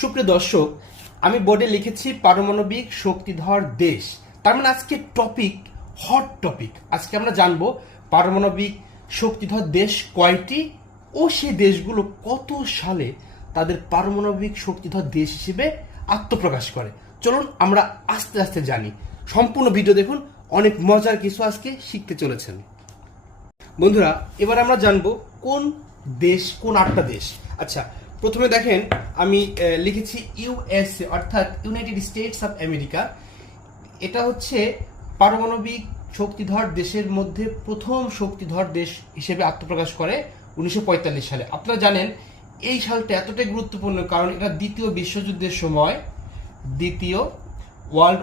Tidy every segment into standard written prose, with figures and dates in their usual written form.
সুপ্রিয় দর্শক, আমি বোর্ডে লিখেছি পারমাণবিক শক্তিধর দেশ। তার মানে আজকে টপিক হট টপিক। আজকে আমরা জানবো পারমাণবিক শক্তিধর দেশ কয়টি ও সেই দেশগুলো কত সালে তাদের পারমাণবিক শক্তিধর দেশ হিসেবে আত্মপ্রকাশ করে। চলুন আমরা আস্তে আস্তে জানি। সম্পূর্ণ ভিডিও দেখুন, অনেক মজার কিছু আজকে শিখতে চলেছেন। বন্ধুরা, এবার আমরা জানবো কোন দেশ, কোন 8টা দেশ। আচ্ছা, প্রথমে দেখেন আমি লিখেছি ইউএসএ, অর্থাৎ ইউনাইটেড স্টেটস অফ আমেরিকা। এটা হচ্ছে পারমাণবিক শক্তিধর দেশের মধ্যে প্রথম শক্তিধর দেশ হিসেবে আত্মপ্রকাশ করে 1945 সালে। আপনারা জানেন এই সালটা এতটাই গুরুত্বপূর্ণ কারণ এটা দ্বিতীয় বিশ্বযুদ্ধের সময়, দ্বিতীয় ওয়ার্ল্ড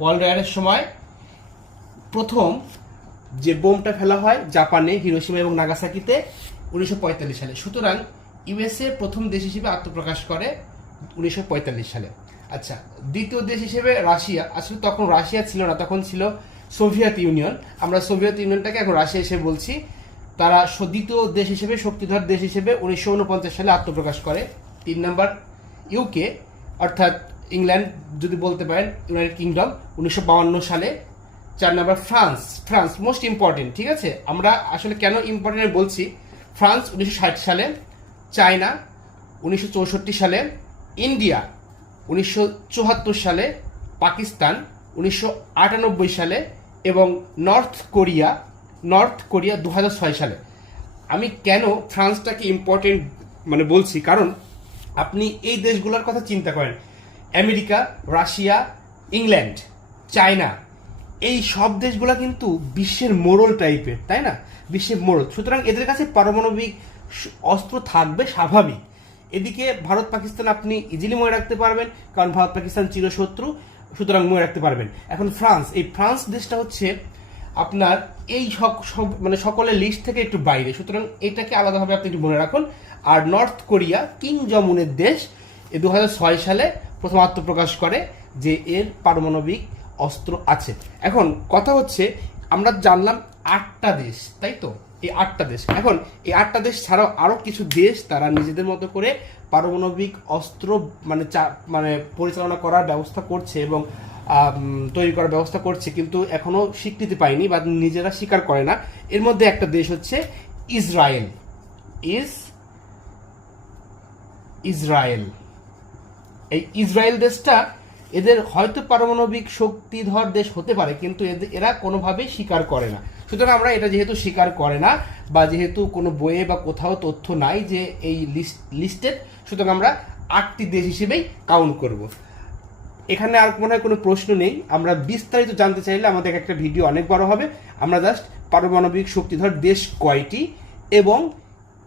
ওয়ারের সময় প্রথম যে বোমটা ফেলা হয় জাপানে, হিরোশিমা এবং নাগাসাকিতে 1945 সালে। সুতরাং ইউএসএ প্রথম দেশ হিসেবে আত্মপ্রকাশ করে 1945 সালে। আচ্ছা, দ্বিতীয় দেশ হিসেবে রাশিয়া। আসলে তখন রাশিয়া ছিল না, তখন ছিল সোভিয়েত ইউনিয়ন। আমরা সোভিয়েত ইউনিয়নটাকে এখন রাশিয়া হিসেবে বলছি। তারা দ্বিতীয় দেশ হিসেবে, শক্তিধর দেশ হিসেবে 1949 সালে আত্মপ্রকাশ করে। 3 নম্বর ইউকে, অর্থাৎ ইংল্যান্ড যদি বলতে পারেন, ইউনাইটেড কিংডম 1952 সালে। 4 নম্বর ফ্রান্স মোস্ট ইম্পর্টেন্ট, ঠিক আছে। আমরা আসলে কেন ইম্পর্টেন্ট বলছি, ফ্রান্স 1960 সালে, চায়না 1964 সালে, ইন্ডিয়া 1974 সালে, পাকিস্তান 1998 সালে এবং নর্থ কোরিয়া 2006 সালে। আমি কেন ফ্রান্সটাকে ইম্পর্টেন্ট বলছি, কারণ আপনি এই দেশগুলোর কথা চিন্তা করেন, আমেরিকা, রাশিয়া, ইংল্যান্ড, চায়না, এই সব দেশগুলা কিন্তু বিশ্বের মোড়ল টাইপের, তাই না? বিশ্বের মোড়ল। সুতরাং এদের কাছে পারমাণবিক অস্ত্র থাকবে স্বাভাবিক। এদিকে ভারত পাকিস্তান আপনি ইজিলি মনে রাখতে পারবেন, কারণ ভারত পাকিস্তান চিরশত্রু, সুতরাং মনে রাখতে পারবেন। এখন ফ্রান্স দেশটা হচ্ছে আপনার এই সকলের লিস্ট থেকে একটু বাইরে, সুতরাং এটাকে আলাদাভাবে আপনি একটু মনে রাখুন। আর নর্থ কোরিয়া কিং জং উনের দেশ, 2006 সালে প্রথম আত্মপ্রকাশ করে যে এর পারমাণবিক অস্ত্র আছে। এখন কথা হচ্ছে, আমরা জানলাম 8টা দেশ, তাই তো? এই 8টা দেশ। এখন এই 8টা দেশ ছাড়াও আরো কিছু দেশ তারা নিজেদের মতো করে পারমাণবিক অস্ত্র পরিচালনা করার ব্যবস্থা করছে এবং তৈরি করার ব্যবস্থা করছে, কিন্তু এখনো স্বীকৃতি পায়নি বা নিজেরা স্বীকার করে না। এর মধ্যে একটা দেশ হচ্ছে ইসরায়েল। এই ইসরায়েল দেশটা এদের হয়তো পারমাণবিক শক্তিধর দেশ হতে পারে, কিন্তু এরা কোনোভাবেই স্বীকার করে না। সুতরাং আমরা এটা যেহেতু স্বীকার করে না বা যেহেতু কোনো বইয়ে বা কোথাও তথ্য নাই যে এই লিস্টেড, সুতরাং আমরা 8টি দেশ হিসেবেই কাউন্ট করব। এখানে আর মনে হয় কোনো প্রশ্ন নেই। আমরা বিস্তারিত জানতে চাইলে আমাদের একটা ভিডিও অনেক বড় হবে। আমরা জাস্ট পারমাণবিক শক্তিধর দেশ কয়টি এবং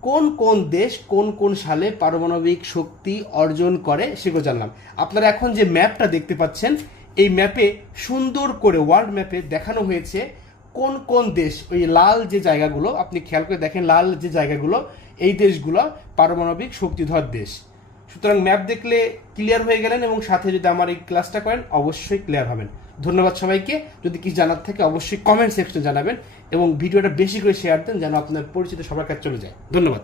কোন কোন দেশ কোন কোন সালে পারমাণবিক শক্তি অর্জন করে সেগুলো জানলাম। আপনারা এখন যে ম্যাপটা দেখতে পাচ্ছেন, এই ম্যাপে সুন্দর করে ওয়ার্ল্ড ম্যাপে দেখানো হয়েছে কোন কোন দেশ, ওই লাল যে জায়গাগুলো আপনি খেয়াল করে দেখেন, লাল যে জায়গাগুলো, এই দেশগুলো পারমাণবিক শক্তিধর দেশ। সুতরাং ম্যাপ দেখলে ক্লিয়ার হয়ে গেলেন এবং সাথে যদি আমার এই ক্লাসটা করেন অবশ্যই ক্লিয়ার হবেন। ধন্যবাদ সবাইকে। যদি কিছু জানার থাকে অবশ্যই কমেন্ট সেকশনে জানাবেন এবং ভিডিওটা বেশি করে শেয়ার দেন যেন আপনার পরিচিত সবার কাছে চলে যায়। ধন্যবাদ।